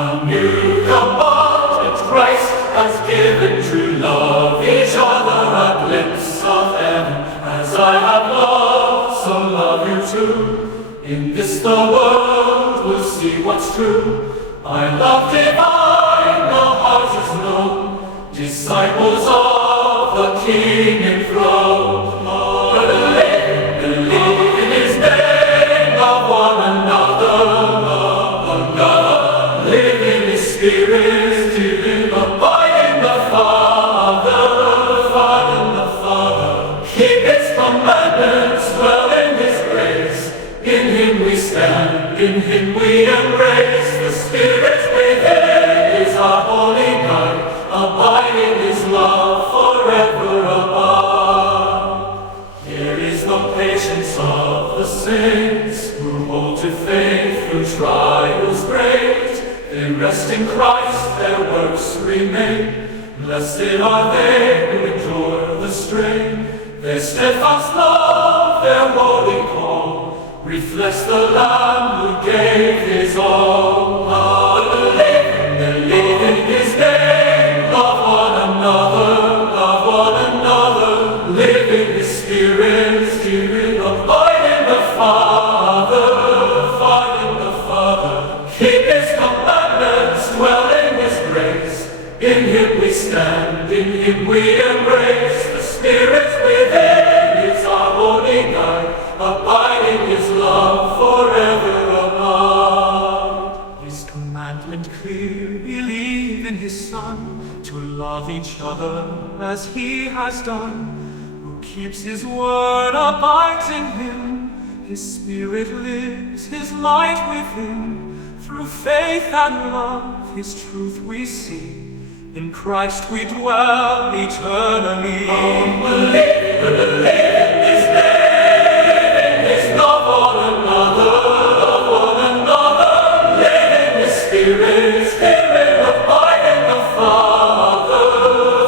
A new commandment Christ has given, true love each other, a glimpse of heaven. As I have loved, so love you too. In this the world will see what's true. By love divine the heart is known, disciples of the King enthroned. Believe in His name, love one another, live in His Spirit, live, abide in the Father, abide in the Father. Keep His commandments, dwell in His grace. In Him we stand, in Him we embrace. The Spirit within is our holy guide, abide in His love forever above. Here is the patience of the saints, who hold to faith through trials great. They rest in Christ, their works remain. Blessed are they who endure the strain. Their steadfast love, their holy call, reflects the Lamb who gave His all. Believe in His name, love one another, live in His Spirit, abide in the Father, abide in the Father. Keep His commandments, dwell in His grace. In Him we stand, in Him we embrace. The Spirit within is our holy guide, abide in His love forever above. His commandment clear, believe in His Son, to love each other as He has done. Who keeps His word, abides in Him. His Spirit lives, His light within. Through faith and love, His truth we see. In Christ we dwell eternally. Believe in His name, His love one another, live in His Spirit, abide in the Father,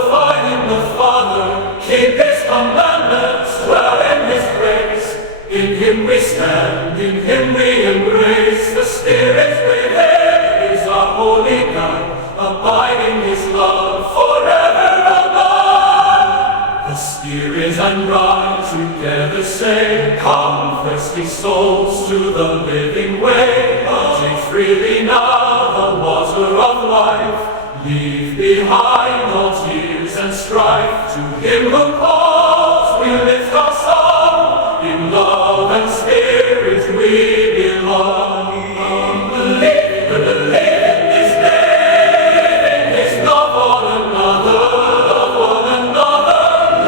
abide in the Father. Keep His commandments, dwell in His grace. In Him we stand, in Him we embrace. The Spirit within is our holy guide, abide in His love forever above. The Spirit and bride together say, come, thirsty souls, to the living way. Drink freely now the water of life. Leave behind all tears and strife. To Him who calls we lift our song. In love and spirit we belong. Believe in His name, His love one another,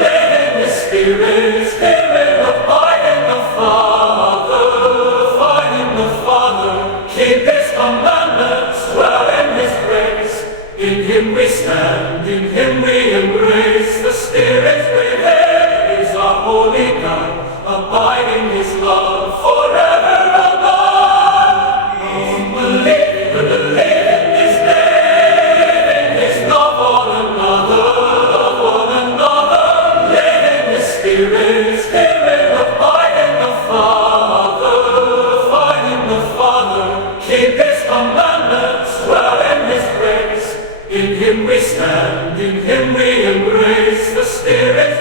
live in His Spirit, abide in the Father, abide in the Father. Keep His commandments, dwell in His grace. In Him we stand, in Him we embrace. The Spirit within is our holy guide, abide in His love forever above. Believe in His name, His love one another, live in His Spirit, abide in the Father, abide in the Father. Keep His commandments, dwell in His grace. In Him we stand, in Him we embrace. The Spirit